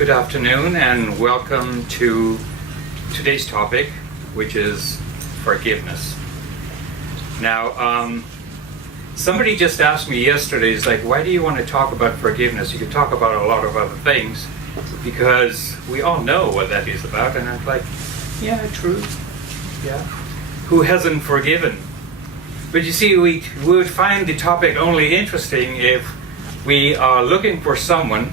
Good afternoon and welcome to today's topic, which is forgiveness. Now, somebody just asked me yesterday, it's like, why do you want to talk about forgiveness? You could talk about a lot of other things because we all know what that is about. And I'm like, yeah, true. Yeah. Who hasn't forgiven? But you see, we would find the topic only interesting if we are looking for someone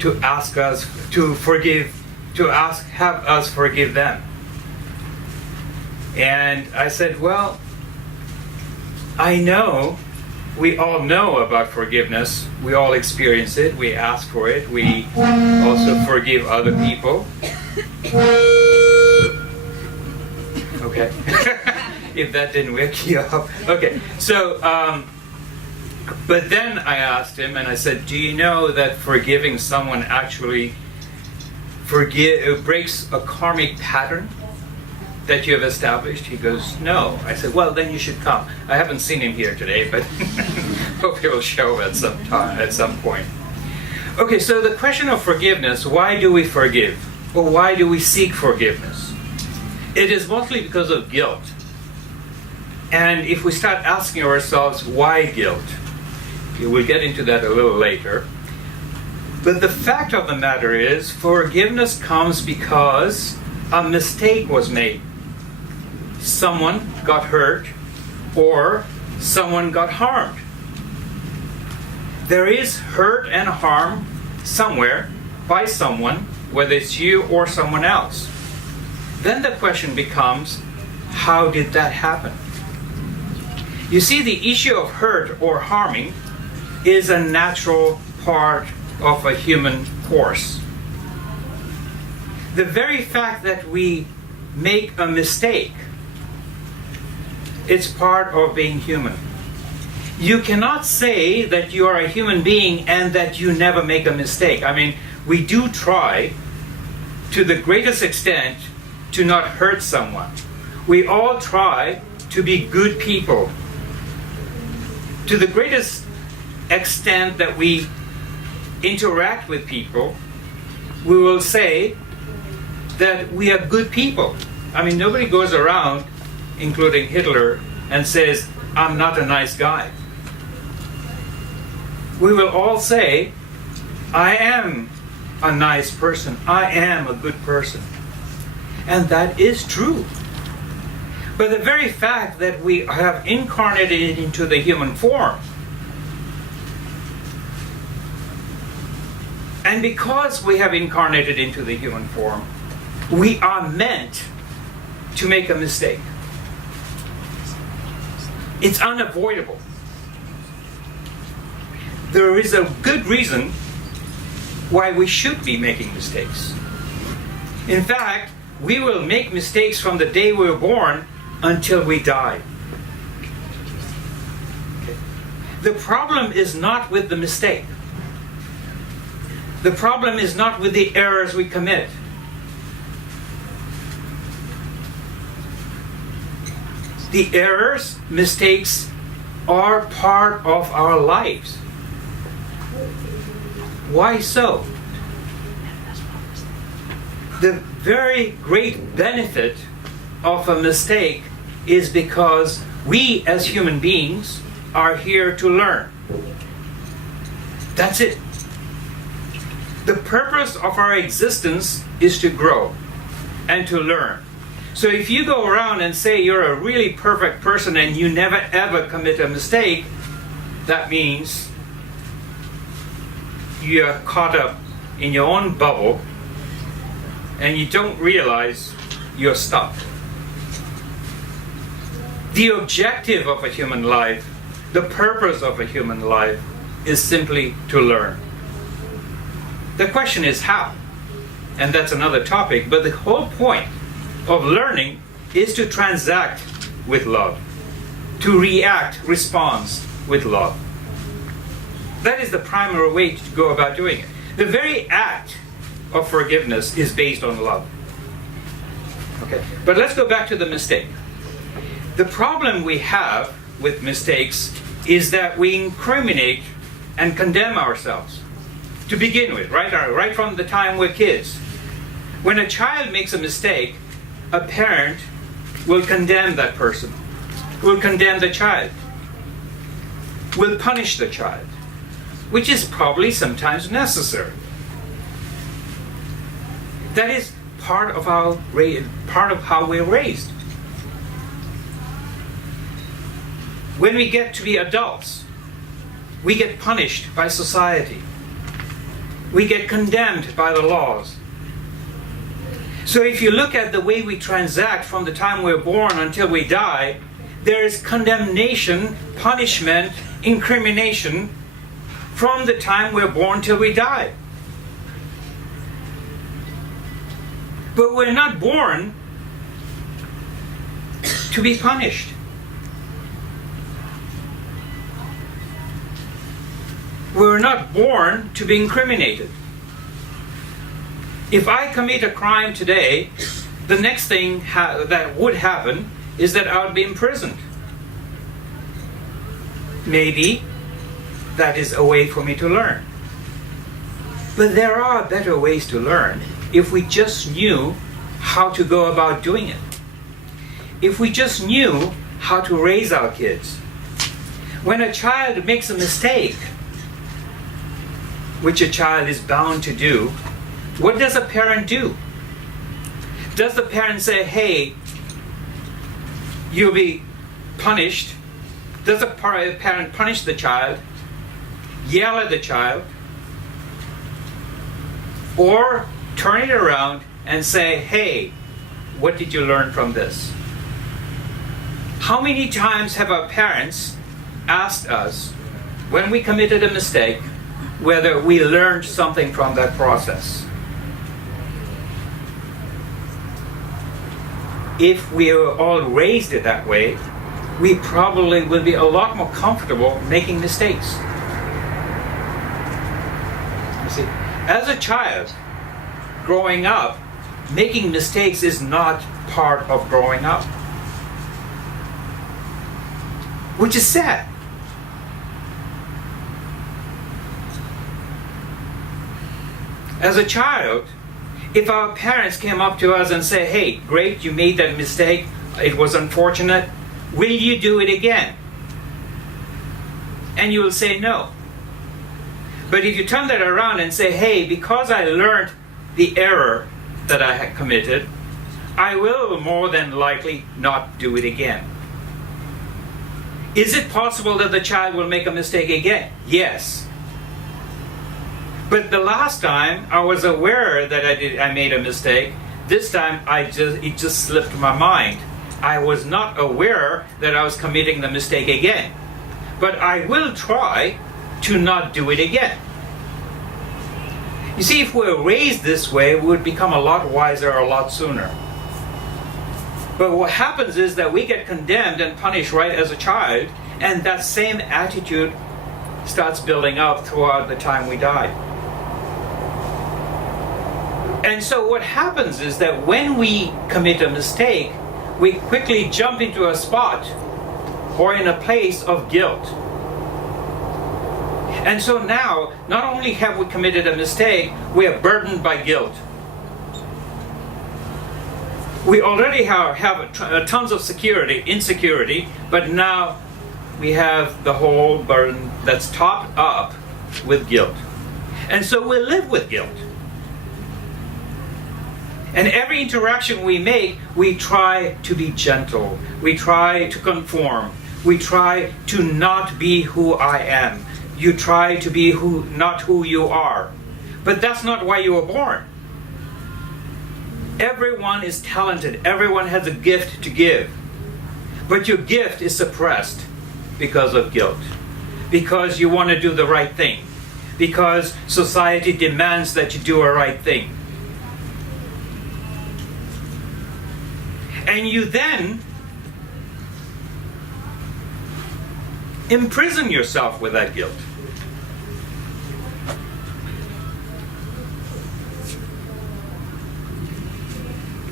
to ask us to forgive, have us forgive them. And I said, well, I know, we all know about forgiveness. We all experience it. We ask for it. We also forgive other people. Okay. If that didn't wake you up. Okay. So, but then I asked him and I said, do you know that forgiving someone actually breaks a karmic pattern that you have established? He goes, no. I said, well, then you should come. I haven't seen him here today, but hope he will show at some time, at some point. Okay, so the question of forgiveness, why do we forgive? Or why do we seek forgiveness? It is mostly because of guilt. And if we start asking ourselves, why guilt? We'll get into that a little later. But the fact of the matter is, forgiveness comes because a mistake was made. Someone got hurt or someone got harmed. There is hurt and harm somewhere by someone, whether it's you or someone else. Then the question becomes, how did that happen? You see, the issue of hurt or harming is a natural part of a human course. The very fact that we make a mistake, it's part of being human. You cannot say that you are a human being and that you never make a mistake. I mean, we do try to the greatest extent to not hurt someone. We all try to be good people. To the greatest extent that we interact with people, we will say that we are good people. I mean, nobody goes around, including Hitler, and says, I'm not a nice guy. We will all say, I am a nice person. I am a good person. And that is true. But the very fact that we have incarnated into the human form, and because we have incarnated into the human form, we are meant to make a mistake. It's unavoidable. There is a good reason why we should be making mistakes. In fact, we will make mistakes from the day we were born until we die. Okay. The problem is not with the mistake. The problem is not with the errors we commit. The errors, mistakes, are part of our lives. Why so? The very great benefit of a mistake is because we as human beings are here to learn. That's it. The purpose of our existence is to grow and to learn. So if you go around and say you're a really perfect person and you never ever commit a mistake, that means you're caught up in your own bubble and you don't realize you're stuck. The objective of a human life, the purpose of a human life, is simply to learn. The question is how, and that's another topic, but the whole point of learning is to transact with love, to respond with love. That is the primary way to go about doing it. The very act of forgiveness is based on love. Okay, but let's go back to the mistake. The problem we have with mistakes is that we incriminate and condemn ourselves. to begin with, right from the time we're kids. When a child makes a mistake, a parent will condemn that person, will condemn the child, will punish the child, which is probably sometimes necessary. That is part of how we're raised. When we get to be adults, we get punished by society. We get condemned by the laws. So if you look at the way we transact from the time we're born until we die, there is condemnation, punishment, incrimination from the time we're born till we die. But we're not born to be punished. We're not born to be incriminated. If I commit a crime today, the next thing that would happen is that I would be imprisoned. Maybe that is a way for me to learn. But there are better ways to learn if we just knew how to go about doing it. If we just knew how to raise our kids. When a child makes a mistake, which a child is bound to do, what does a parent do? Does the parent say, hey, you'll be punished? Does the parent punish the child, yell at the child, or turn it around and say, hey, what did you learn from this? How many times have our parents asked us, when we committed a mistake, whether we learned something from that process? If we are all raised it that way, we probably will be a lot more comfortable making mistakes. You see, as a child, growing up, making mistakes is not part of growing up, which is sad. As a child, if our parents came up to us and say, hey, great, you made that mistake, it was unfortunate, will you do it again? And you will say no. But if you turn that around and say, hey, because I learned the error that I had committed, I will more than likely not do it again. Is it possible that the child will make a mistake again? Yes. But the last time I was aware that I made a mistake. This time it just slipped my mind. I was not aware that I was committing the mistake again. But I will try to not do it again. You see, if we're raised this way, we would become a lot wiser a lot sooner. But what happens is that we get condemned and punished right as a child, and that same attitude starts building up throughout the time we die. And so what happens is that when we commit a mistake, we quickly jump into a spot or in a place of guilt. And so now, not only have we committed a mistake, we are burdened by guilt. We already have tons of insecurity, but now we have the whole burden that's topped up with guilt. And so we live with guilt. And every interaction we make, we try to be gentle. We try to conform. We try to not be who I am. You try to be not who you are. But that's not why you were born. Everyone is talented. Everyone has a gift to give. But your gift is suppressed because of guilt. Because you want to do the right thing. Because society demands that you do a right thing. And you then imprison yourself with that guilt.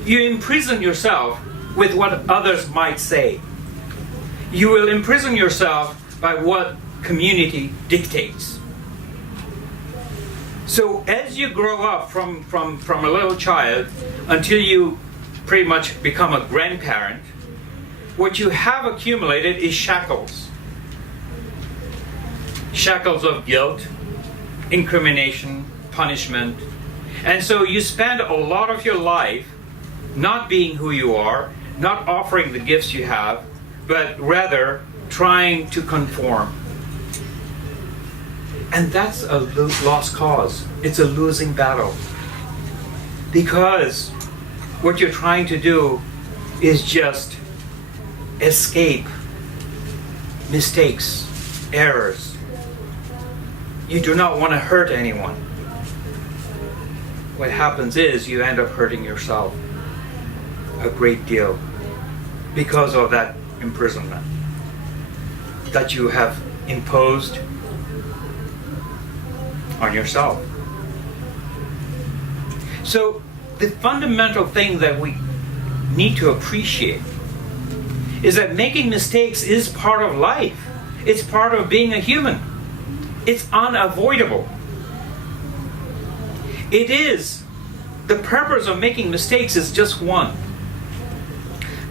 You imprison yourself with what others might say. You will imprison yourself by what community dictates. So as you grow up from a little child until you pretty much become a grandparent, what you have accumulated is shackles. Shackles of guilt, incrimination, punishment. And so you spend a lot of your life not being who you are, not offering the gifts you have, but rather trying to conform. And that's a lost cause. It's a losing battle. Because what you're trying to do is just escape mistakes, errors. You do not want to hurt anyone. What happens is you end up hurting yourself a great deal because of that imprisonment that you have imposed on yourself. So the fundamental thing that we need to appreciate is that making mistakes is part of life. It's part of being a human. It's unavoidable. It is. The purpose of making mistakes is just one.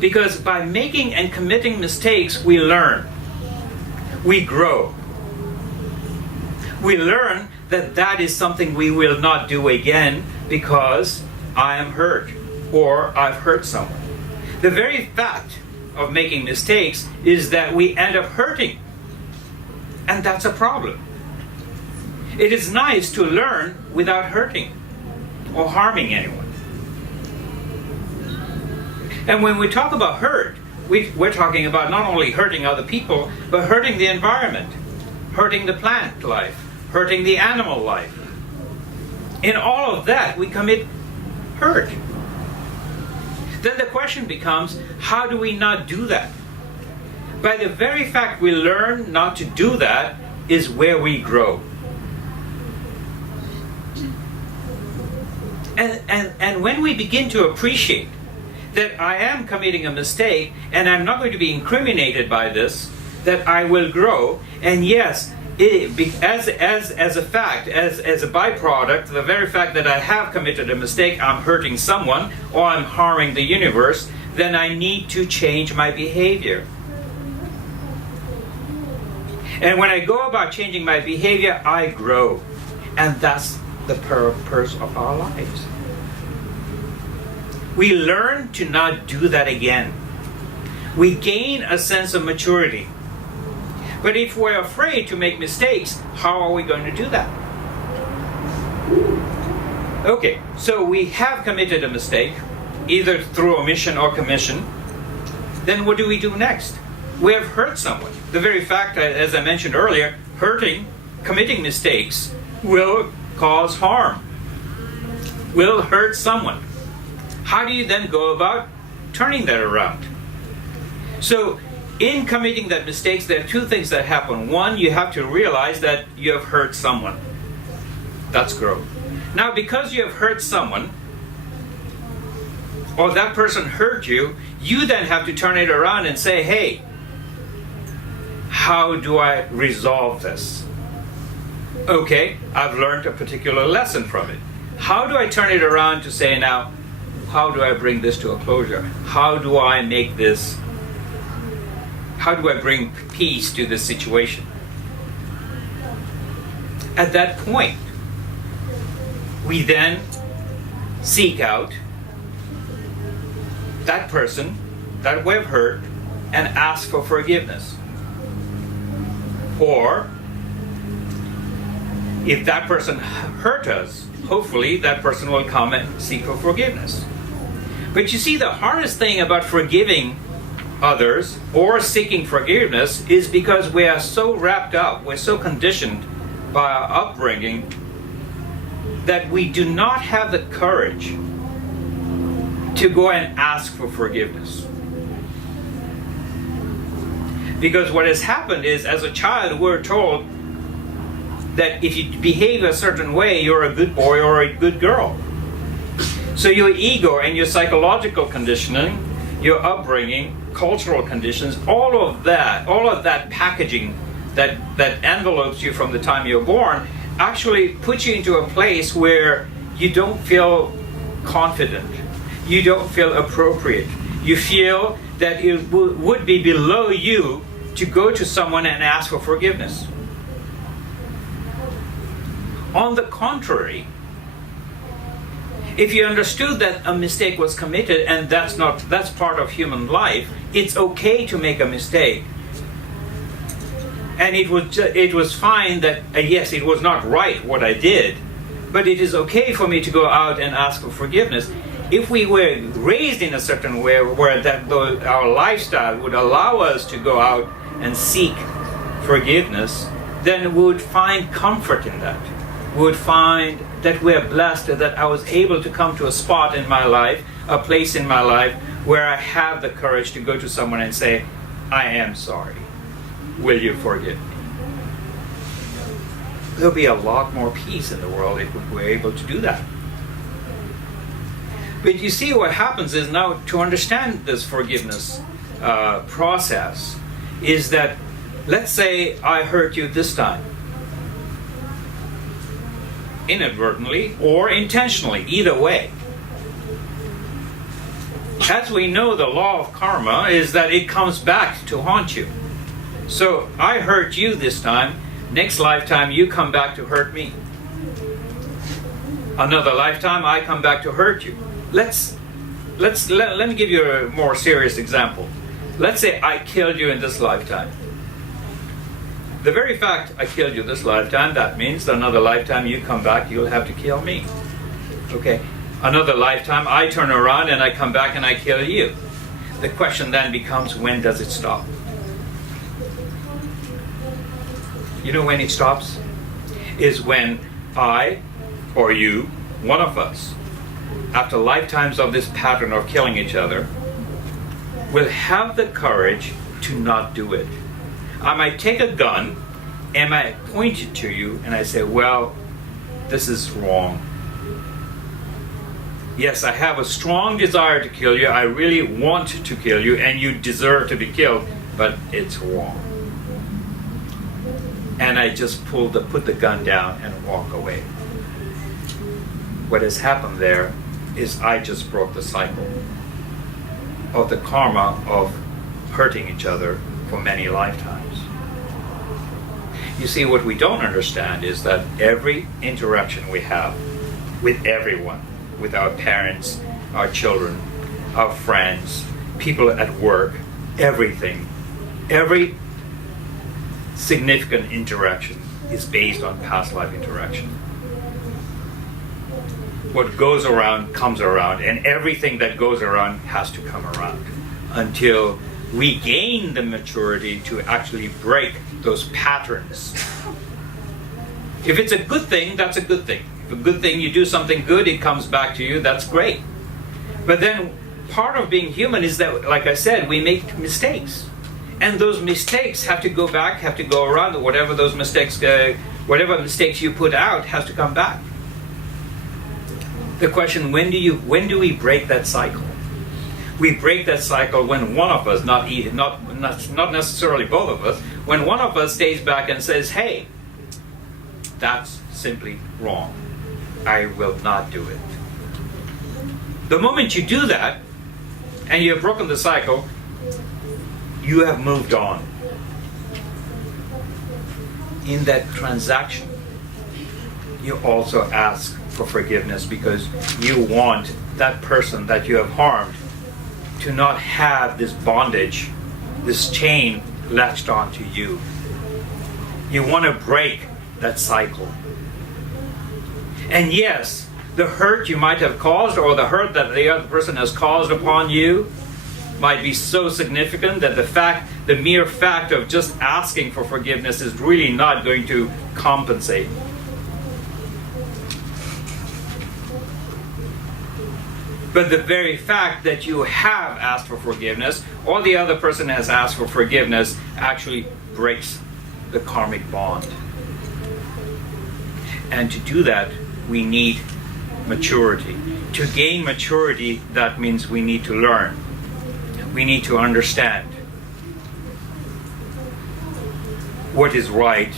Because by making and committing mistakes, we learn. We grow. We learn that that is something we will not do again because I am hurt or I've hurt someone. The very fact of making mistakes is that we end up hurting. And that's a problem. It is nice to learn without hurting or harming anyone. And when we talk about hurt, we're talking about not only hurting other people, but hurting the environment, hurting the plant life, hurting the animal life. In all of that, we commit hurt. Then the question becomes, how do we not do that? By the very fact we learn not to do that is where we grow. And when we begin to appreciate that I am committing a mistake and I'm not going to be incriminated by this, that I will grow, and yes, as a fact, as a byproduct, the very fact that I have committed a mistake, I'm hurting someone or I'm harming the universe, then I need to change my behavior. And when I go about changing my behavior, I grow. And that's the purpose of our lives. We learn to not do that again. We gain a sense of maturity. But if we're afraid to make mistakes, how are we going to do that? Okay, so we have committed a mistake, either through omission or commission. Then what do we do next? We have hurt someone. The very fact, as I mentioned earlier, committing mistakes will cause harm, will hurt someone. How do you then go about turning that around? So, in committing that mistakes, there are two things that happen. One, you have to realize that you have hurt someone. That's growth. Now, because you have hurt someone, or that person hurt you, you then have to turn it around and say, hey, how do I resolve this? Okay, I've learned a particular lesson from it. How do I turn it around to say now, how do I bring this to a closure? How do I bring peace to this situation? At that point, we then seek out that person that we've hurt and ask for forgiveness. Or, if that person hurt us, hopefully that person will come and seek for forgiveness. But you see, the hardest thing about forgiving others or seeking forgiveness is because we are so wrapped up, we're so conditioned by our upbringing that we do not have the courage to go and ask for forgiveness. Because what has happened is, as a child, we're told that if you behave a certain way, you're a good boy or a good girl. So your ego and your psychological conditioning, your upbringing, cultural conditions, all of that packaging that envelopes you from the time you're born actually puts you into a place where you don't feel confident. You don't feel appropriate. You feel that it would be below you to go to someone and ask for forgiveness. On the contrary, if you understood that a mistake was committed and that's part of human life, it's okay to make a mistake. And it was fine that, yes, it was not right what I did, but it is okay for me to go out and ask for forgiveness. If we were raised in a certain way where our lifestyle would allow us to go out and seek forgiveness, then we would find comfort in that. We would find that we're blessed that I was able to come to a spot in my life, a place in my life, where I have the courage to go to someone and say, I am sorry. Will you forgive me? There'll be a lot more peace in the world if we're able to do that. But you see, what happens is now, to understand this forgiveness process, is that, let's say I hurt you this time, inadvertently or intentionally, either way. As we know, the law of karma is that it comes back to haunt you. So I hurt you this time, next lifetime you come back to hurt me. Another lifetime I come back to hurt you. Let me give you a more serious example. Let's say I killed you in this lifetime. The very fact I killed you this lifetime, that means that another lifetime you come back, you'll have to kill me. Okay? Another lifetime I turn around and I come back and I kill you. The question then becomes, when does it stop? You know when it stops? Is when I or you, one of us, after lifetimes of this pattern of killing each other, will have the courage to not do it. I might take a gun and I point it to you and I say, well, this is wrong. Yes, I have a strong desire to kill you. I really want to kill you and you deserve to be killed, but it's wrong. And I just put the gun down and walk away. What has happened there is I just broke the cycle of the karma of hurting each other for many lifetimes. You see, what we don't understand is that every interaction we have with everyone, with our parents, our children, our friends, people at work, everything, every significant interaction is based on past life interaction. What goes around comes around, and everything that goes around has to come around until we gain the maturity to actually break those patterns. If it's a good thing, that's a good thing. If a good thing, you do something good, it comes back to you, that's great. But then part of being human is that, like I said, we make mistakes. And those mistakes have to go back, have to go around. Whatever those mistakes, whatever mistakes you put out has to come back. The question, when do we break that cycle? We break that cycle when one of us, not necessarily both of us, when one of us stays back and says, hey, that's simply wrong. I will not do it. The moment you do that, and you have broken the cycle, you have moved on. In that transaction, you also ask for forgiveness because you want that person that you have harmed to not have this bondage, this chain latched onto you. You want to break that cycle. And yes, the hurt you might have caused or the hurt that the other person has caused upon you might be so significant that the mere fact of just asking for forgiveness is really not going to compensate. But the very fact that you have asked for forgiveness or the other person has asked for forgiveness actually breaks the karmic bond. And to do that, we need maturity. To gain maturity, that means we need to learn. We need to understand what is right,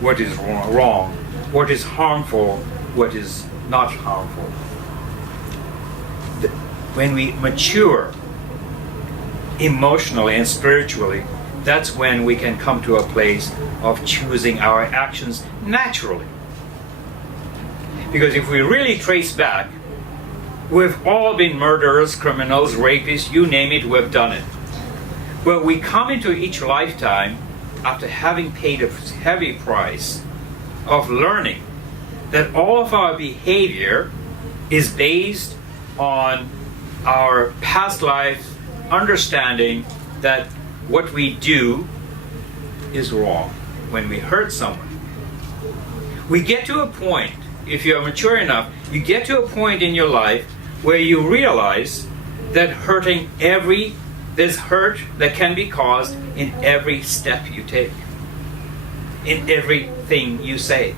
what is wrong, what is harmful, what is not harmful. When we mature emotionally and spiritually, that's when we can come to a place of choosing our actions naturally. Because if we really trace back, we've all been murderers, criminals, rapists, you name it, we've done it. Well, we come into each lifetime after having paid a heavy price of learning that all of our behavior is based on our past life understanding that what we do is wrong. When we hurt someone, we get to a point, if you're mature enough, you get to a point in your life where you realize that there's hurt that can be caused in every step you take, in everything you say,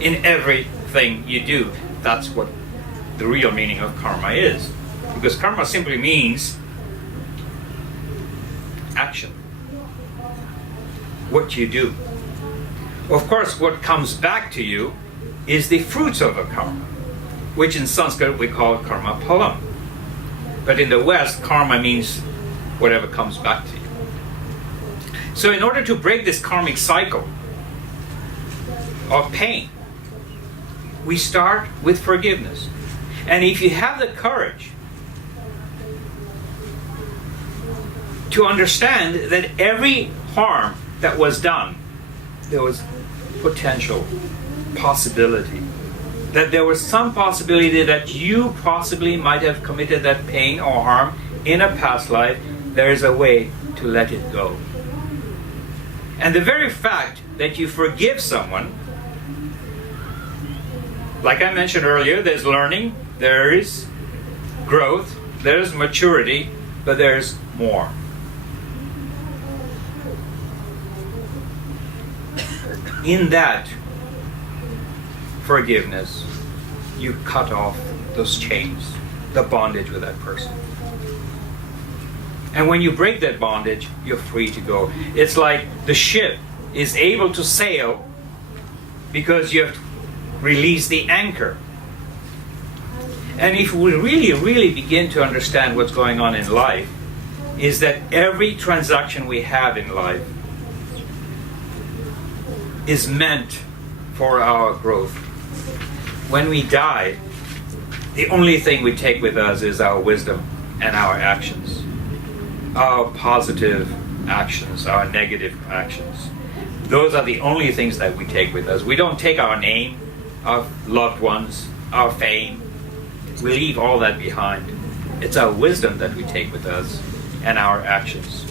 in everything you do. That's what the real meaning of karma is. Because karma simply means action. What you do. Of course, what comes back to you is the fruits of the karma, which in Sanskrit we call karma phalam. But in the West, karma means whatever comes back to you. So in order to break this karmic cycle of pain, we start with forgiveness. And if you have the courage to understand that every harm that was done, there was potential, possibility, that there was some possibility that you possibly might have committed that pain or harm in a past life, there is a way to let it go. And the very fact that you forgive someone, like I mentioned earlier, there's learning, there is growth, there's maturity, but there's more. In that forgiveness, you cut off those chains, the bondage with that person. And when you break that bondage, you're free to go. It's like the ship is able to sail because you have released the anchor. And if we really begin to understand what's going on in life, is that every transaction we have in life is meant for our growth. When we die, the only thing we take with us is our wisdom and our actions. Our positive actions, our negative actions. Those are the only things that we take with us. We don't take our name, our loved ones, our fame. We leave all that behind. It's our wisdom that we take with us and our actions,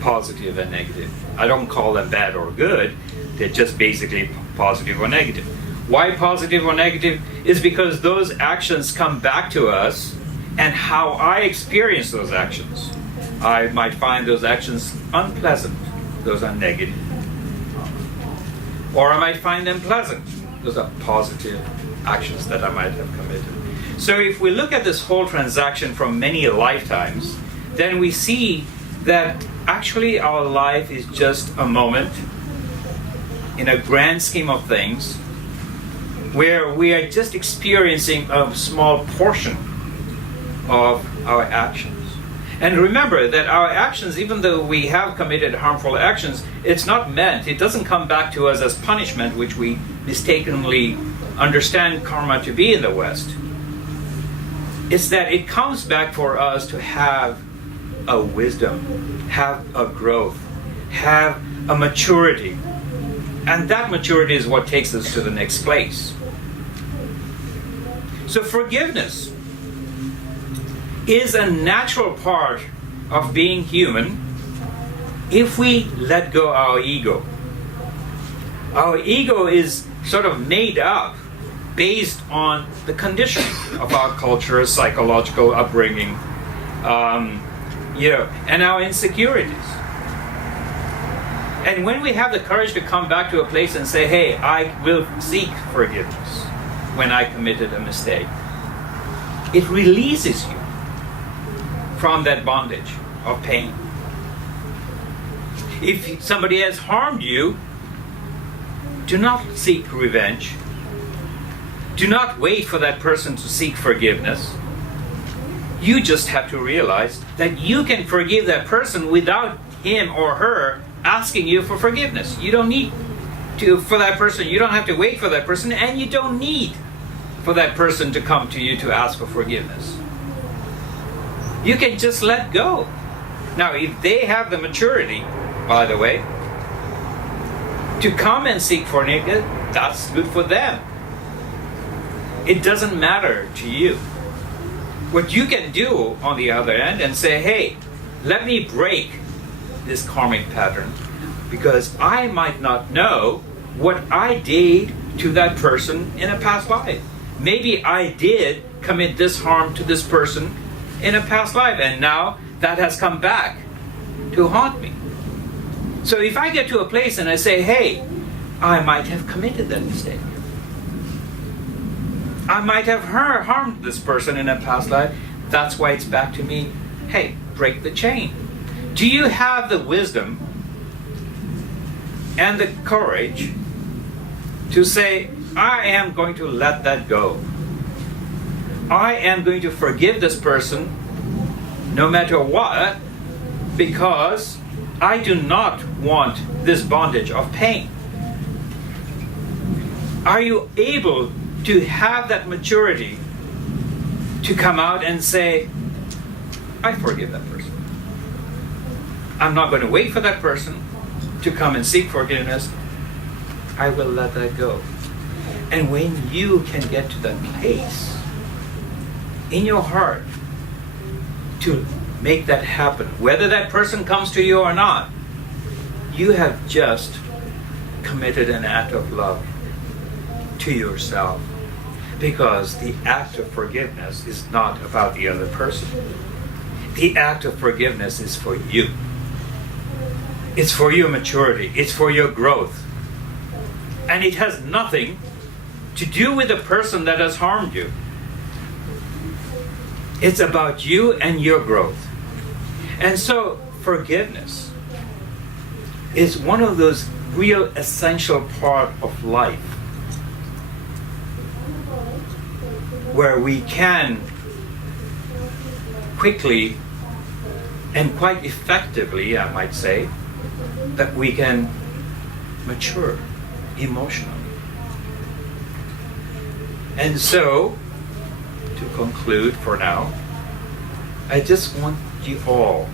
positive and negative. I don't call them bad or good. They're just basically positive or negative. Why positive or negative? Is because those actions come back to us and how I experience those actions. I might find those actions unpleasant. Those are negative. Or I might find them pleasant. Those are positive actions that I might have committed. So if we look at this whole transaction from many lifetimes, then we see that actually our life is just a moment in a grand scheme of things where we are just experiencing a small portion of our actions. And remember that our actions, even though we have committed harmful actions, it's not meant, it doesn't come back to us as punishment, which we mistakenly understand karma to be in the West. It's that it comes back for us to have a wisdom, have a growth, have a maturity. And that maturity is what takes us to the next place. So forgiveness is a natural part of being human if we let go our ego. Our ego is sort of made up based on the conditioning of our culture, psychological upbringing, and our insecurities. And when we have the courage to come back to a place and say, hey, I will seek forgiveness when I committed a mistake, it releases you from that bondage of pain. If somebody has harmed you, Do not seek revenge. Do not wait for that person to seek forgiveness. You just have to realize that you can forgive that person without him or her asking you for forgiveness. You don't need to for that person. You don't have to wait for that person, and you don't need for that person to come to you to ask for forgiveness. You can just let go. Now, if they have the maturity, by the way, to come and seek forgiveness, that's good for them. It doesn't matter to you. What you can do on the other end and say, hey, let me break this karmic pattern, because I might not know what I did to that person in a past life. Maybe I did commit this harm to this person in a past life, and now that has come back to haunt me. So if I get to a place and I say, hey, I might have committed that mistake. I might have harmed this person in a past life. That's why it's back to me. Hey, break the chain. Do you have the wisdom and the courage to say, I am going to let that go. I am going to forgive this person no matter what, because I do not want this bondage of pain. Are you able to have that maturity to come out and say, I forgive that person. I'm not going to wait for that person to come and seek forgiveness. I will let that go. And when you can get to that place in your heart to make that happen, whether that person comes to you or not, you have just committed an act of love to yourself, because the act of forgiveness is not about the other person. The act of forgiveness is for you. It's for your maturity. It's for your growth. And it has nothing to do with the person that has harmed you. It's about you and your growth. And so forgiveness is one of those real essential part of life, where we can quickly and quite effectively, I might say, that we can mature emotionally. And so, to conclude for now, I just want you all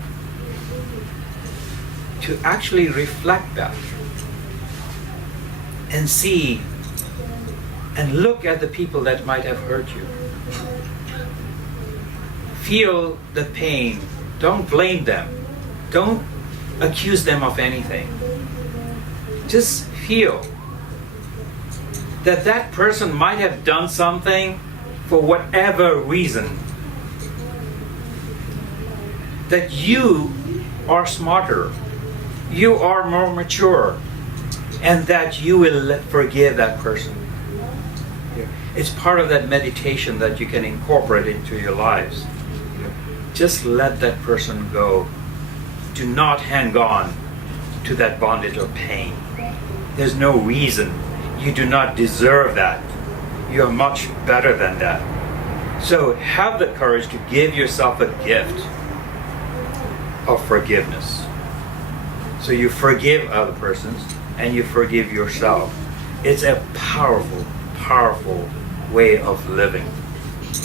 to actually reflect back and see and look at the people that might have hurt you. Feel the pain. Don't blame them. Don't accuse them of anything. Just feel that that person might have done something for whatever reason, that you are smarter, you are more mature, and that you will forgive that person. It's part of that meditation that you can incorporate into your lives. Just let that person go. Do not hang on to that bondage of pain. There's no reason. You do not deserve that. You're much better than that. So have the courage to give yourself a gift of forgiveness. So you forgive other persons and you forgive yourself. It's a powerful, powerful way of living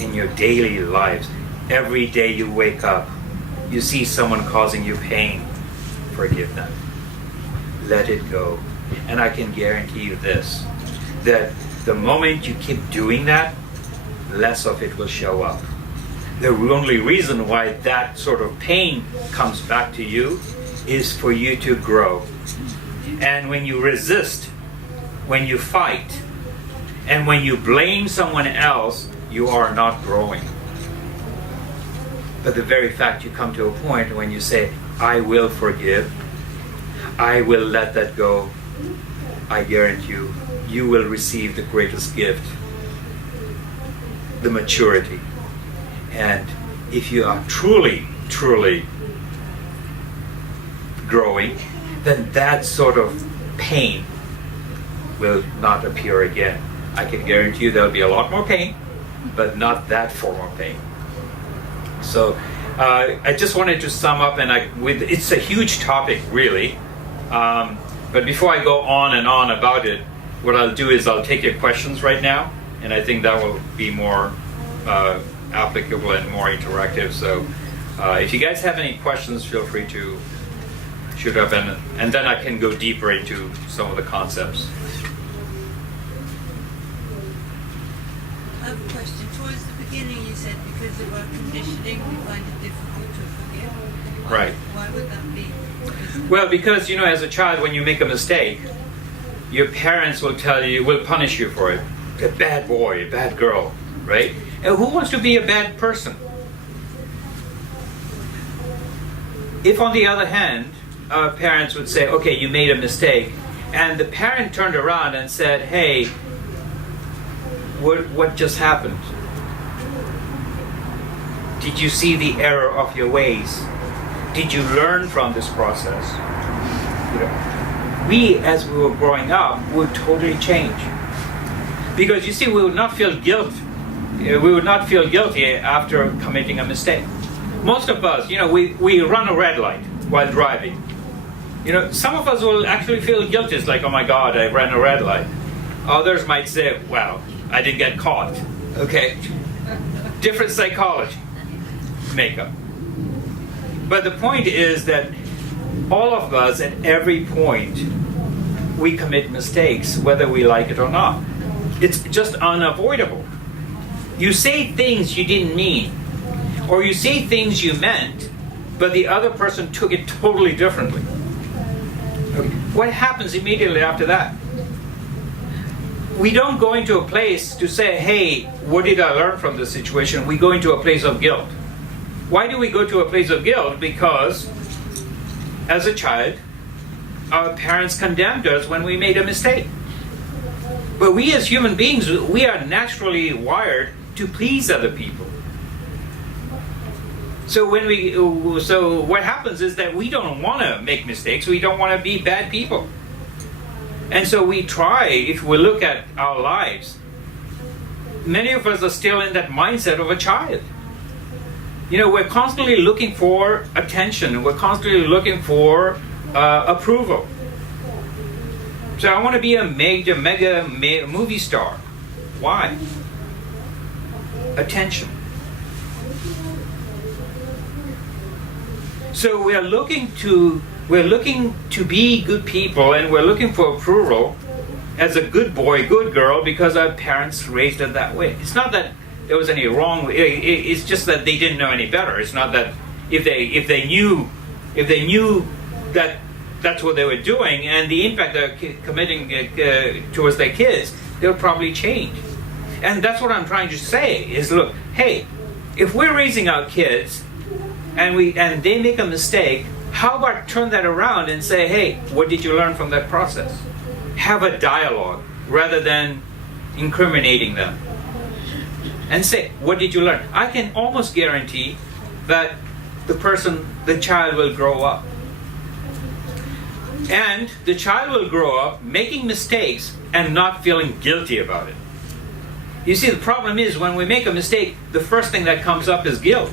in your daily lives. Every day you wake up, you see someone causing you pain, forgive them. Let it go. And I can guarantee you this, that the moment you keep doing that, less of it will show up. The only reason why that sort of pain comes back to you is for you to grow. And when you resist, when you fight, and when you blame someone else, you are not growing. But the very fact you come to a point when you say, I will forgive, I will let that go, I guarantee you, you will receive the greatest gift, the maturity. And if you are truly, truly growing, then that sort of pain will not appear again. I can guarantee you there'll be a lot more pain, but not that form of pain. So I just wanted to sum up, and it's a huge topic, really. But before I go on and on about it, what I'll do is I'll take your questions right now, and I think that will be more applicable and more interactive. So if you guys have any questions, feel free to shoot up, and then I can go deeper into some of the concepts. I have a question. Towards the beginning you said because of our conditioning we find it difficult to forgive. Right. Why would that be? Well, because, as a child, when you make a mistake, your parents will punish you for it. A bad boy, a bad girl, right? And who wants to be a bad person? If, on the other hand, our parents would say, okay, you made a mistake, and the parent turned around and said, hey, what just happened? Did you see the error of your ways? Did you learn from this process? We, as we were growing up, would totally change. Because you see, we would not feel guilt. We would not feel guilty after committing a mistake. Most of us, we run a red light while driving. Some of us will actually feel guilty. It's like, oh my God, I ran a red light. Others might say, well, I didn't get caught. Okay? Different psychology makeup. But the point is that all of us, at every point, we commit mistakes, whether we like it or not. It's just unavoidable. You say things you didn't mean, or you say things you meant, but the other person took it totally differently. Okay. What happens immediately after that? We don't go into a place to say, hey, what did I learn from this situation? We go into a place of guilt. Why do we go to a place of guilt? Because as a child, our parents condemned us when we made a mistake. But we as human beings, we are naturally wired to please other people. So what happens is that we don't want to make mistakes. We don't want to be bad people. And so we try, if we look at our lives, many of us are still in that mindset of a child. We're constantly looking for attention. We're constantly looking for approval. So I want to be a mega movie star. Why? Attention. So we're looking to be good people, and we're looking for approval as a good boy, good girl, because our parents raised us that way. It's not that there was any wrong. It's just that they didn't know any better. It's not that if they knew that that's what they were doing, and the impact they're committing towards their kids, they'll probably change. And that's what I'm trying to say is, look, hey, if we're raising our kids and they make a mistake, how about turn that around and say, hey, what did you learn from that process? Have a dialogue rather than incriminating them. And say, what did you learn? I can almost guarantee that the child will grow up. And the child will grow up making mistakes and not feeling guilty about it. You see, the problem is when we make a mistake, the first thing that comes up is guilt.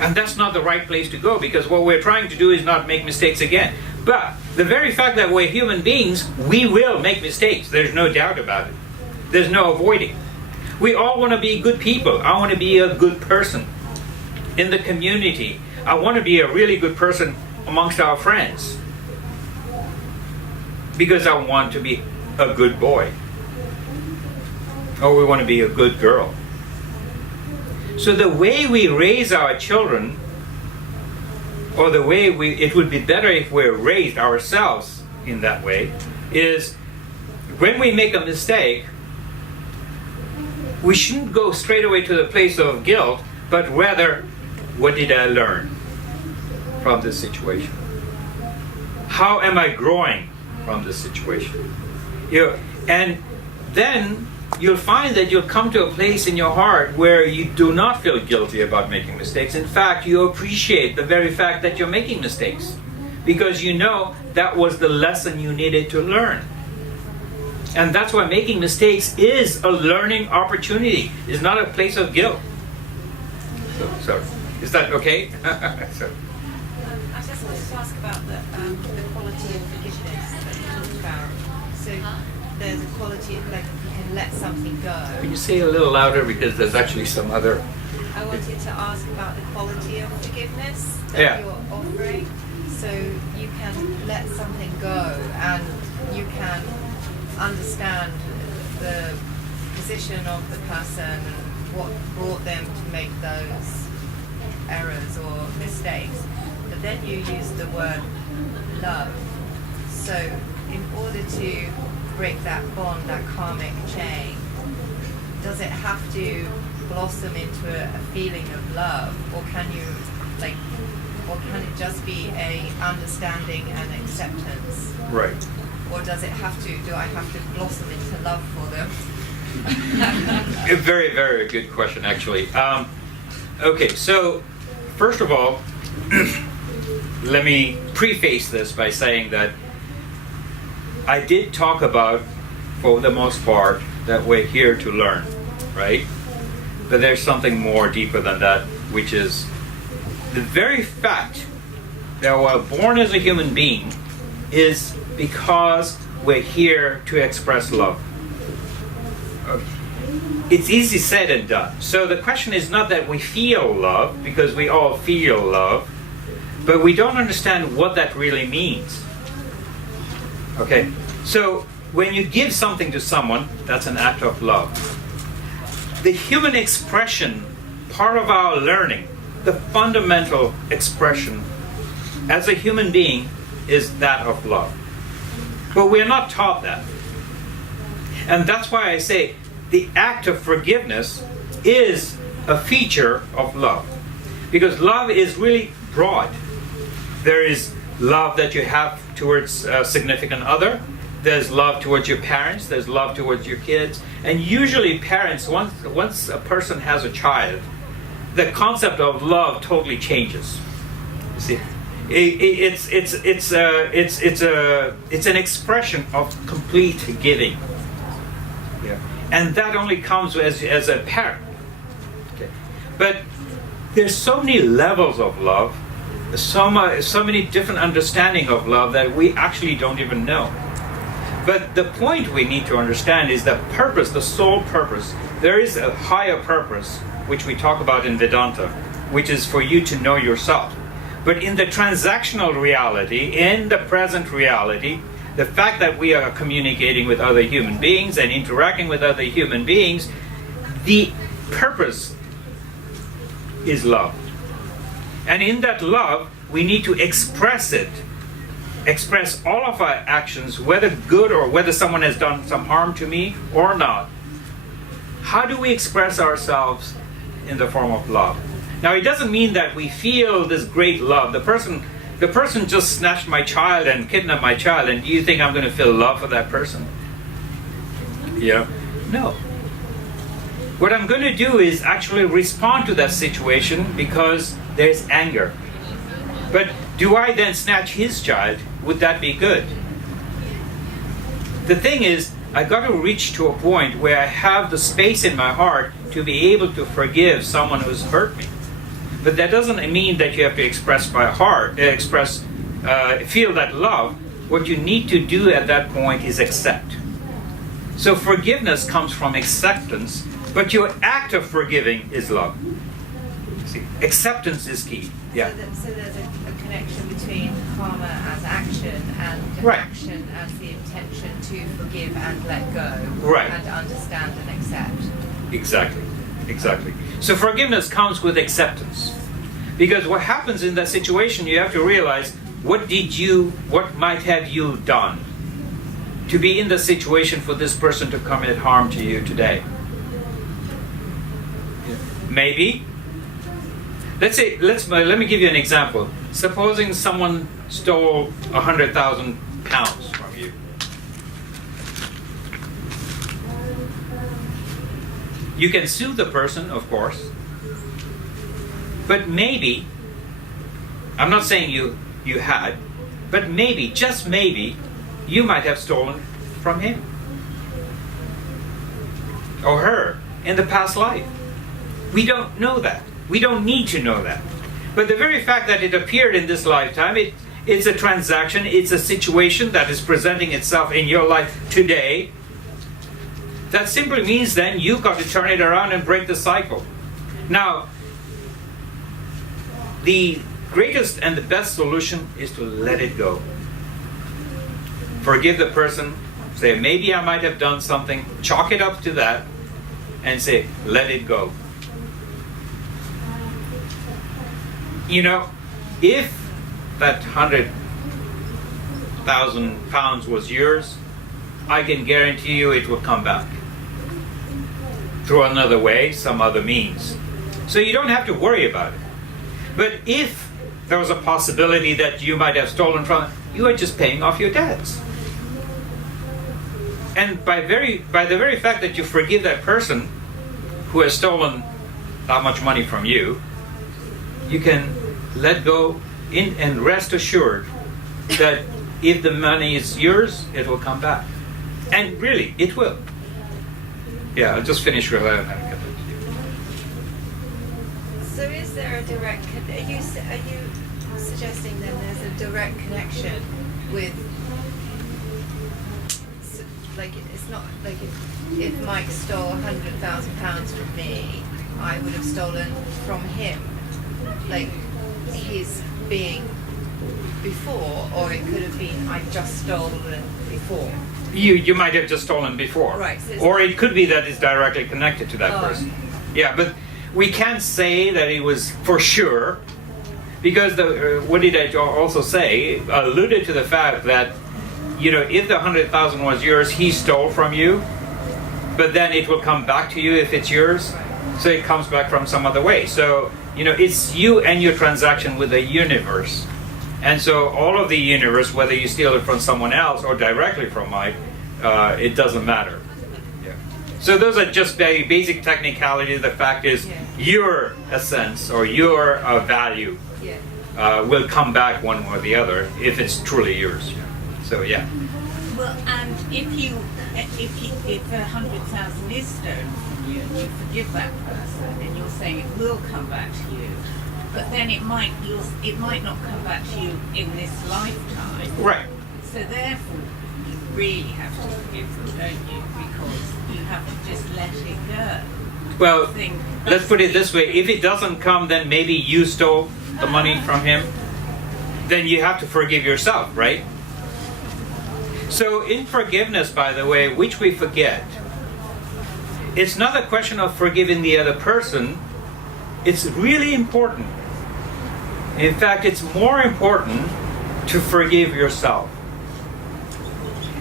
And that's not the right place to go, because what we're trying to do is not make mistakes again. But the very fact that we're human beings, we will make mistakes. There's no doubt about it. There's no avoiding. We all want to be good people. I want to be a good person in the community. I want to be a really good person amongst our friends, because I want to be a good boy. Or we want to be a good girl. So the way we raise our children, or the way it would be better if we're raised ourselves in that way, is when we make a mistake, we shouldn't go straight away to the place of guilt, but rather, what did I learn from this situation? How am I growing from this situation? And then you'll find that you'll come to a place in your heart where you do not feel guilty about making mistakes. In fact, you appreciate the very fact that you're making mistakes, because you know that was the lesson you needed to learn. And that's why making mistakes is a learning opportunity. It's not a place of guilt. So is that okay? So. I just wanted to ask about the quality of forgiveness that you talked about. So there's a quality of, like, you can let something go. Can you say a little louder, because there's actually some other... I wanted to ask about the quality of forgiveness that you're offering. So you can let something go, and you can understand the position of the person and what brought them to make those errors or mistakes. But then you use the word love. So in order to break that bond, that karmic chain, does it have to blossom into a feeling of love, or can you, like, or can it just be a understanding and acceptance? Right. Or does it have to, do I have to blossom into love for them? A very, very good question, actually. Okay, so first of all, let me preface this by saying that I did talk about, for the most part, that we're here to learn, right? But there's something more deeper than that, which is the very fact that we're born as a human being is because we're here to express love. It's easy said and done. So the question is not that we feel love, because we all feel love, but we don't understand what that really means. Okay? So when you give something to someone, that's an act of love. The human expression, part of our learning, the fundamental expression as a human being is that of love. But we are not taught that. And that's why I say the act of forgiveness is a feature of love. Because love is really broad. There is love that you have towards a significant other. There's love towards your parents. There's love towards your kids. And usually parents, once a person has a child, the concept of love totally changes. You see, it's an expression of complete giving. Yeah. And that only comes as a parent. Okay. But there's so many levels of love, so many different understanding of love that we actually don't even know. But the point we need to understand is the purpose, the sole purpose. There is a higher purpose, which we talk about in Vedanta, which is for you to know yourself. But in the transactional reality, in the present reality, the fact that we are communicating with other human beings and interacting with other human beings, the purpose is love. And in that love, we need to express it. Express all of our actions, whether good or whether someone has done some harm to me or not. How do we express ourselves in the form of love? Now, it doesn't mean that we feel this great love. The person just snatched my child and kidnapped my child, and do you think I'm going to feel love for that person? Yeah. No. What I'm going to do is actually respond to that situation because there's anger. But do I then snatch his child? Would that be good? The thing is, I got to reach to a point where I have the space in my heart to be able to forgive someone who's hurt me. But that doesn't mean that you have to express by heart, feel that love. What you need to do at that point is accept. So forgiveness comes from acceptance, but your act of forgiving is love. See, acceptance is key. Yeah. So there's a connection between karma as action and right. action as the intention to forgive and let go. Right. And understand and accept. Exactly. So forgiveness comes with acceptance. Because what happens in that situation, you have to realize what might have you done to be in the situation for this person to commit harm to you today. Maybe. Let me give you an example. Supposing someone stole 100,000 pounds from you. You can sue the person, of course. But maybe, I'm not saying you had, But maybe, just maybe, you might have stolen from him or her in the past life. We don't know that. We don't need to know that. But the very fact that it appeared in this lifetime, it's a transaction, it's a situation that is presenting itself in your life today. That simply means then you've got to turn it around and break the cycle. Now, the greatest and the best solution is to let it go. Forgive the person, say, maybe I might have done something, chalk it up to that, and say, let it go. You know, if that 100,000 pounds was yours, I can guarantee you it will come back. Through another way, some other means. So you don't have to worry about it. But if there was a possibility that you might have stolen from, you are just paying off your debts. And by the very fact that you forgive that person who has stolen that much money from you, you can let go in and rest assured that if the money is yours, it will come back. And really, it will. Yeah, I'll just finish with that and I'll get back to you. So is there a direct, are you suggesting then there's a direct connection with, like, it's not like if Mike stole £100,000 from me, I would have stolen from him, like his being before, or it could have been I just stolen before. You might have just stolen before. Right. So or it could be that it's directly connected to that person. Yeah, but we can't say that it was for sure, because what did I also say? Alluded to the fact that, you know, if the 100,000 was yours, he stole from you, but then it will come back to you if it's yours. So it comes back from some other way. So, you know, it's you and your transaction with the universe. And so all of the universe, whether you steal it from someone else or directly from Mike, it doesn't matter. Yeah. So those are just very basic technicalities. The fact is, your essence or your value will come back one or the other if it's truly yours. So yeah. Well, and if 100,000 is stolen from you and you forgive that person and you're saying it will come back to you, but then it might not come back to you in this lifetime. Right. So therefore, you really have to forgive them, don't you? Because you have to just let it go. Well, let's put it this way. If it doesn't come, then maybe you stole the money from him. Then you have to forgive yourself, right? So in forgiveness, by the way, which we forget, it's not a question of forgiving the other person. It's really important. In fact, it's more important to forgive yourself.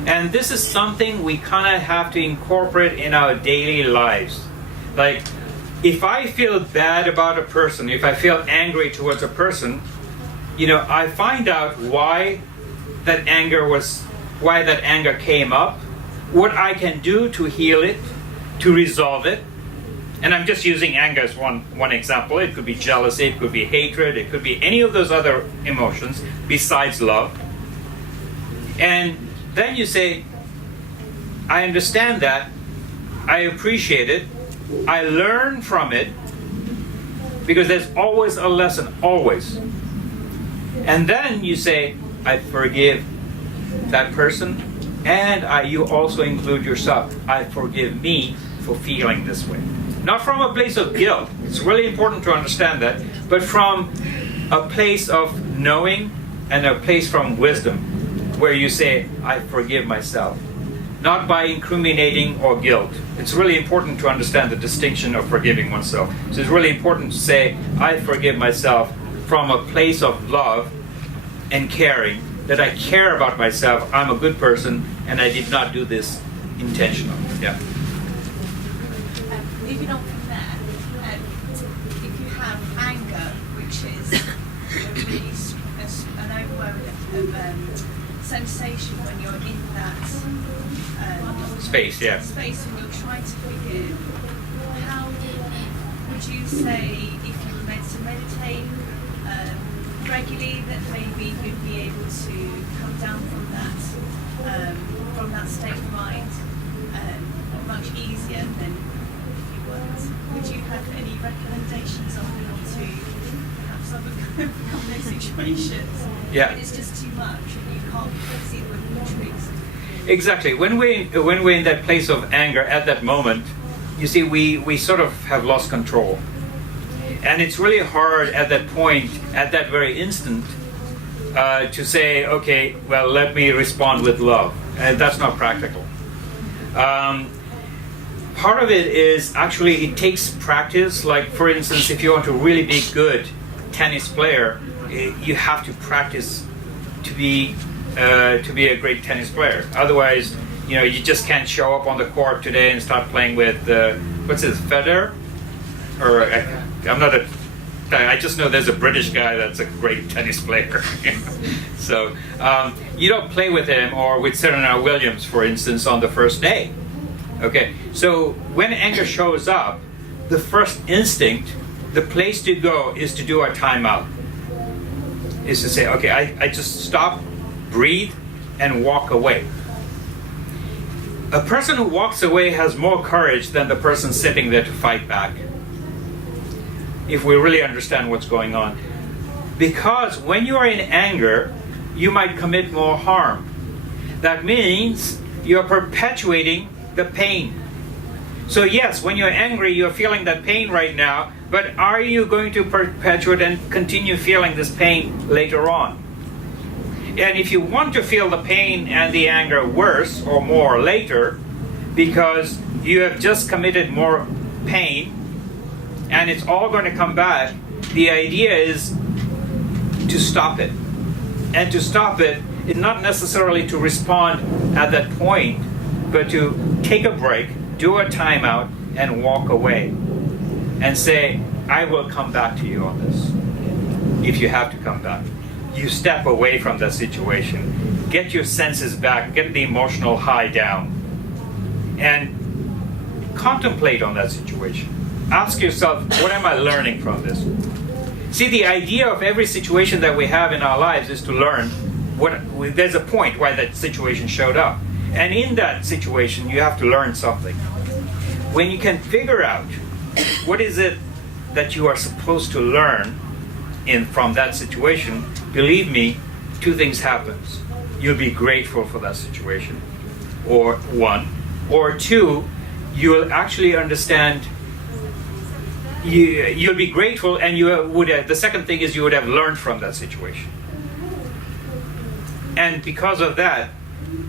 And this is something we kind of have to incorporate in our daily lives. Like, if I feel bad about a person, if I feel angry towards a person, you know, I find out why that anger came up, what I can do to heal it, to resolve it. And I'm just using anger as one example. It could be jealousy, it could be hatred, it could be any of those other emotions besides love. And then you say, I understand that, I appreciate it, I learn from it, because there's always a lesson, always. And then you say, I forgive that person, and you also include yourself. I forgive me for feeling this way. Not from a place of guilt. It's really important to understand that. But from a place of knowing and a place from wisdom, where you say, I forgive myself. Not by incriminating or guilt. It's really important to understand the distinction of forgiving oneself. So it's really important to say, I forgive myself from a place of love and caring, that I care about myself, I'm a good person, and I did not do this intentionally. Yeah. Moving on from there, if you have anger, which is an overwhelming sensation when you're in that Space, yeah. Space when you're trying to forgive, how would you say, if you were meant to meditate, regularly, that maybe you'd be able to come down from that state of mind much easier than if you weren't. Would you have any recommendations on how to perhaps overcome those situations? Yeah. When it's just too much and you can't see the tricks. Exactly. When we're in that place of anger at that moment, you see, we sort of have lost control. And it's really hard at that point, at that very instant, to say, okay, well, let me respond with love. And that's not practical. Part of it is actually it takes practice. Like, for instance, if you want to really be good tennis player, you have to practice to be a great tennis player. Otherwise, you just can't show up on the court today and start playing with what's his, Federer? Or I just know there's a British guy that's a great tennis player. So you don't play with him or with Serena Williams, for instance, on the first day. Okay, so when anger shows up, the first instinct, the place to go is to do a timeout. Is to say, okay, I just stop, breathe, and walk away. A person who walks away has more courage than the person sitting there to fight back, if we really understand what's going on. Because when you are in anger, you might commit more harm. That means you're perpetuating the pain. So yes, when you're angry, you're feeling that pain right now, but are you going to perpetuate and continue feeling this pain later on? And if you want to feel the pain and the anger worse or more later, because you have just committed more pain, and it's all going to come back, the idea is to stop it. And to stop it is not necessarily to respond at that point, but to take a break, do a timeout, and walk away. And say, I will come back to you on this, if you have to come back. You step away from that situation, get your senses back, get the emotional high down, and contemplate on that situation. Ask yourself, what am I learning from this? See, the idea of every situation that we have in our lives is to learn there's a point why that situation showed up. And in that situation, you have to learn something. When you can figure out what is it that you are supposed to learn from that situation, believe me, two things happens. You'll be grateful for that situation, or one. Or two, you'll actually understand. You'll be grateful, and the second thing is you would have learned from that situation. And because of that,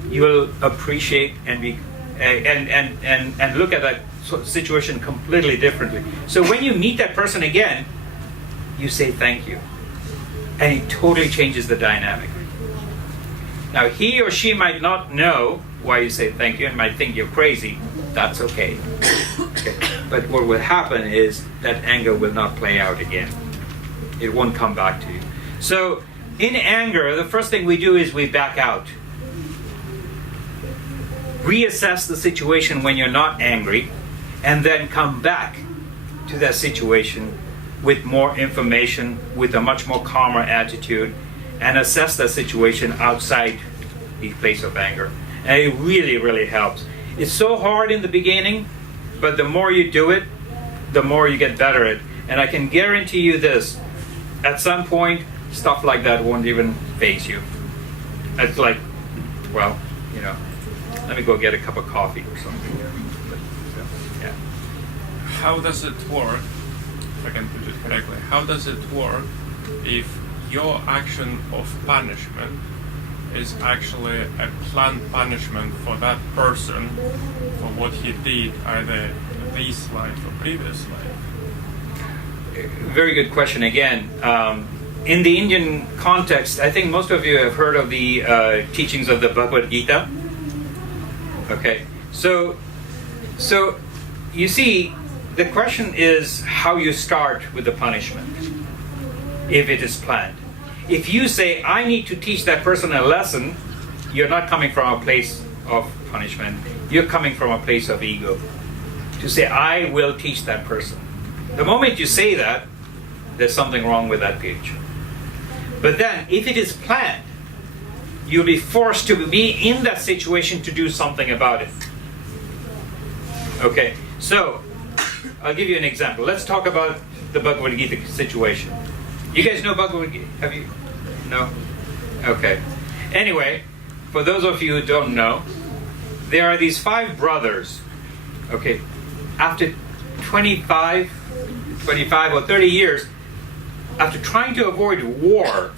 you will appreciate and look at that situation completely differently. So when you meet that person again, you say thank you. And it totally changes the dynamic. Now, he or she might not know why you say thank you and might think you're crazy. That's okay. Okay. But what will happen is that anger will not play out again. It won't come back to you. So in anger, the first thing we do is we back out. Reassess the situation when you're not angry, and then come back to that situation with more information, with a much more calmer attitude, and assess that situation outside the place of anger. And it really, really helps. It's so hard in the beginning, but the more you do it, the more you get better at it. And I can guarantee you this, at some point, stuff like that won't even faze you. It's like, well, let me go get a cup of coffee or something. Yeah. How does it work, if I can put it correctly, how does it work if your action of punishment is actually a planned punishment for that person for what he did either this life or previous life? Very good question again. In the Indian context, I think most of you have heard of the teachings of the Bhagavad Gita. Okay, so you see, the question is how you start with the punishment, if it is planned. If you say, I need to teach that person a lesson, you're not coming from a place of punishment. You're coming from a place of ego. To say, I will teach that person. The moment you say that, there's something wrong with that page. But then, if it is planned, you'll be forced to be in that situation to do something about it. Okay, so I'll give you an example. Let's talk about the Bhagavad Gita situation. You guys know Bhagavad Gita? Have you? No? Okay. Anyway, for those of you who don't know, there are these 5 brothers. Okay, after 25 or 30 years, after trying to avoid war,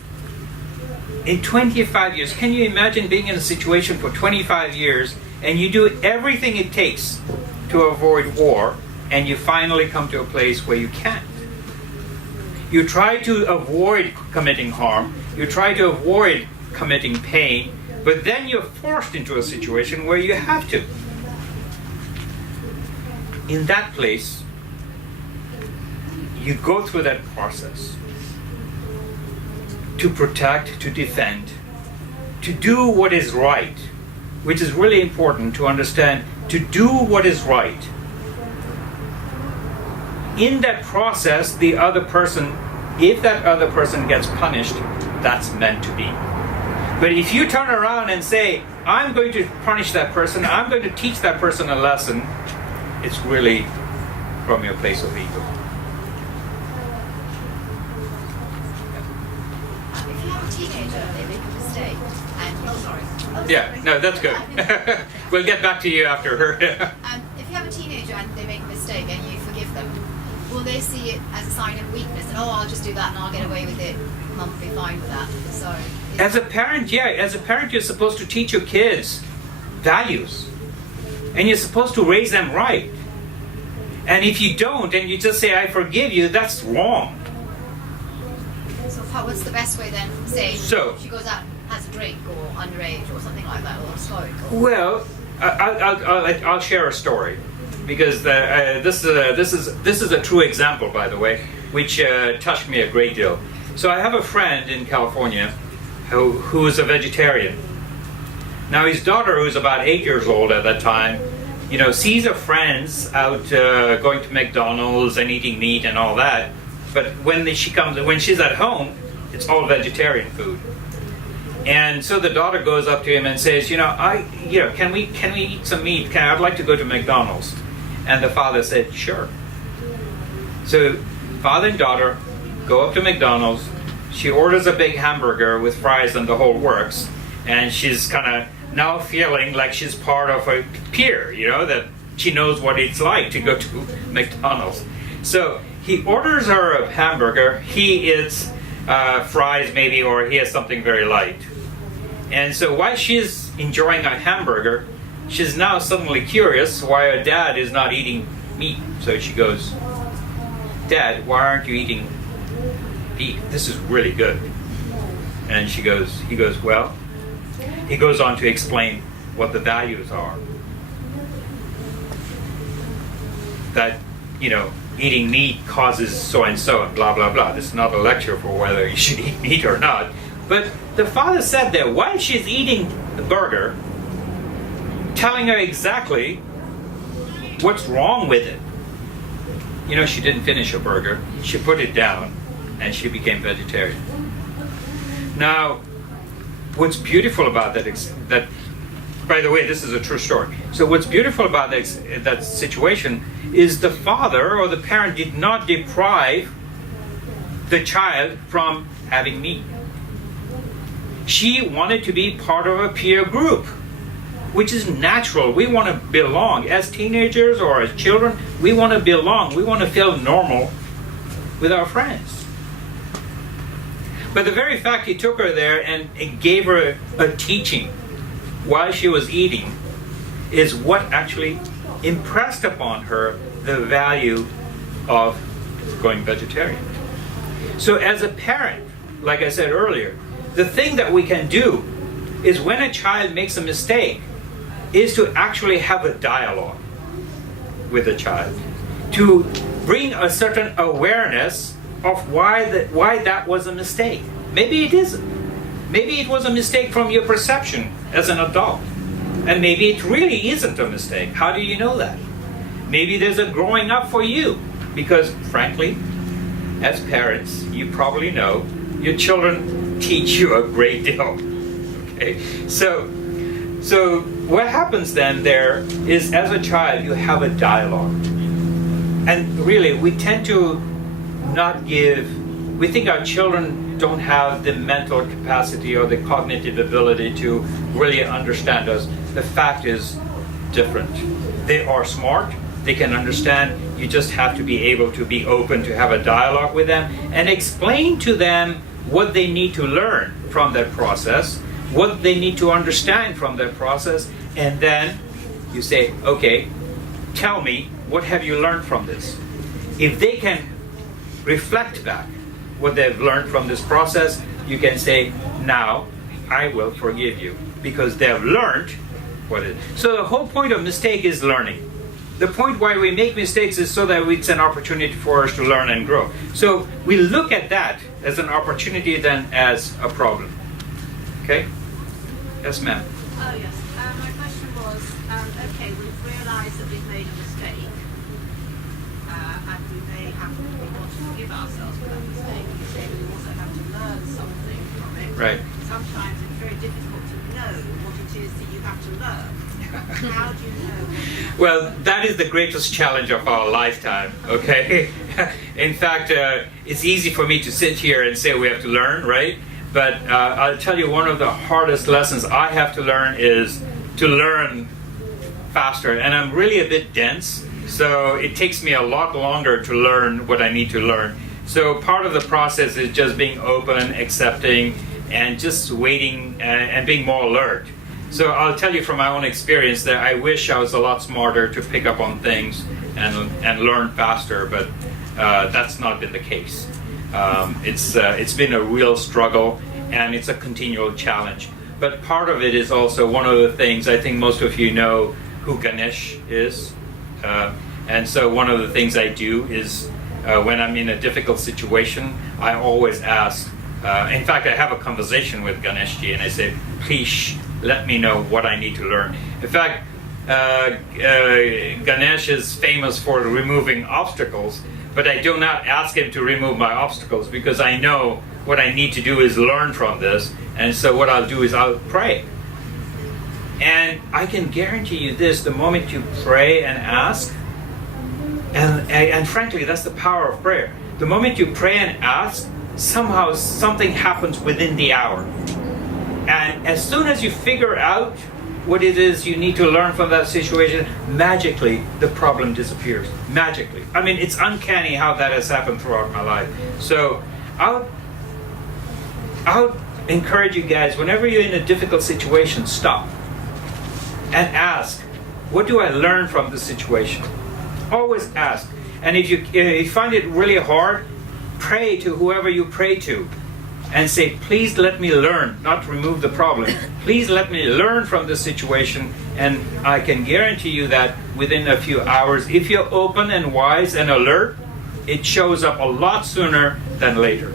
in 25 years, can you imagine being in a situation for 25 years and you do everything it takes to avoid war, and you finally come to a place where you can't? You try to avoid committing harm, you try to avoid committing pain, but then you're forced into a situation where you have to. In that place, you go through that process to protect, to defend, to do what is right, which is really important to understand, to do what is right. In that process, the other person, if that other person gets punished, that's meant to be. But if you turn around and say, I'm going to punish that person, I'm going to teach that person a lesson, it's really from your place of ego. If you have a teenager and they make a mistake, and Yeah, no, that's good. We'll get back to you after her. if you have a teenager and they make a mistake and you forgive them, will they see it as a sign of weakness and I'll just do that and I'll get away with it, Mum will be fine with that? So As a parent, you're supposed to teach your kids values. And you're supposed to raise them right. And if you don't, and you just say, I forgive you, that's wrong. So what's the best way then? Say So- she goes out and has a drink or underage or something like that, or smoke. Or... Well, I'll share a story. Because this is a true example, by the way, which touched me a great deal. So I have a friend in California who is a vegetarian. Now his daughter, who's about 8 years old at that time, sees her friends out going to McDonald's and eating meat and all that. But when she's at home, it's all vegetarian food. And so the daughter goes up to him and says, can we eat some meat? I'd like to go to McDonald's. And the father said, sure. So father and daughter go up to McDonald's. She orders a big hamburger with fries and the whole works. And she's kind of now feeling like she's part of a peer, that she knows what it's like to go to McDonald's. So he orders her a hamburger. He eats fries maybe, or he has something very light. And so while she's enjoying a hamburger, she's now suddenly curious why her dad is not eating meat. So she goes, Dad, why aren't you eating beef? This is really good. And he goes, well, he goes on to explain what the values are. That, eating meat causes so and so and blah, blah, blah. This is not a lecture for whether you should eat meat or not. But the father said that while she's eating the burger, telling her exactly what's wrong with it. She didn't finish her burger. She put it down and she became vegetarian. Now, what's beautiful about that, by the way, this is a true story. So what's beautiful about that situation is the father or the parent did not deprive the child from having meat. She wanted to be part of a peer group, which is natural. We want to belong. As teenagers or as children, we want to belong. We want to feel normal with our friends. But the very fact he took her there and gave her a teaching while she was eating is what actually impressed upon her the value of going vegetarian. So as a parent, like I said earlier, the thing that we can do is when a child makes a mistake is to actually have a dialogue with the child to bring a certain awareness of why that was a mistake. Maybe it isn't. Maybe it was a mistake from your perception as an adult. And maybe it really isn't a mistake. How do you know that? Maybe there's a growing up for you. Because frankly, as parents, you probably know your children teach you a great deal. Okay, so what happens then there is, as a child, you have a dialogue, and really we tend to not give. We think our children don't have the mental capacity or the cognitive ability to really understand us. The fact is different. They are smart. They can understand. You just have to be able to be open to have a dialogue with them and explain to them what they need to learn from that process, what they need to understand from that process, and then you say, okay, tell me, what have you learned from this? If they can reflect back what they've learned from this process, you can say, now I will forgive you, because they've learned what it is. So the whole point of mistake is learning. The point why we make mistakes is so that it's an opportunity for us to learn and grow. So we look at that as an opportunity than as a problem. Okay? Yes, ma'am. Oh, yes. My question was, okay, we've realised that we've made a mistake, and we may have to, we want to forgive ourselves for that mistake. You say we also have to learn something from it. Right. Sometimes it's very difficult to know what it is that you have to learn. How do you know what you have to Well, learn? that is the greatest challenge of our lifetime, okay? In fact, it's easy for me to sit here and say we have to learn, right? But I'll tell you, one of the hardest lessons I have to learn is to learn faster. And I'm really a bit dense, so it takes me a lot longer to learn what I need to learn. So part of the process is just being open, accepting, and just waiting and being more alert. So I'll tell you from my own experience that I wish I was a lot smarter to pick up on things and learn faster, but that's not been the case. It's been a real struggle, and it's a continual challenge. But part of it is also one of the things, I think most of you know who Ganesh is. And so one of the things I do is when I'm in a difficult situation, I always ask, in fact, I have a conversation with Ganeshji and I say, please let me know what I need to learn. In fact, Ganesh is famous for removing obstacles, but I do not ask him to remove my obstacles because I know what I need to do is learn from this. And so what I'll do is I'll pray. And I can guarantee you this, the moment you pray and ask, and frankly, that's the power of prayer. The moment you pray and ask, somehow something happens within the hour. And as soon as you figure out what it is you need to learn from that situation, magically the problem disappears. Magically. I mean, it's uncanny how that has happened throughout my life. So I would encourage you guys, whenever you're in a difficult situation, stop and ask, what do I learn from this situation? Always ask. And if you find it really hard, pray to whoever you pray to and say, please let me learn, not remove the problem. Please let me learn from this situation, and I can guarantee you that within a few hours, if you're open and wise and alert, it shows up a lot sooner than later.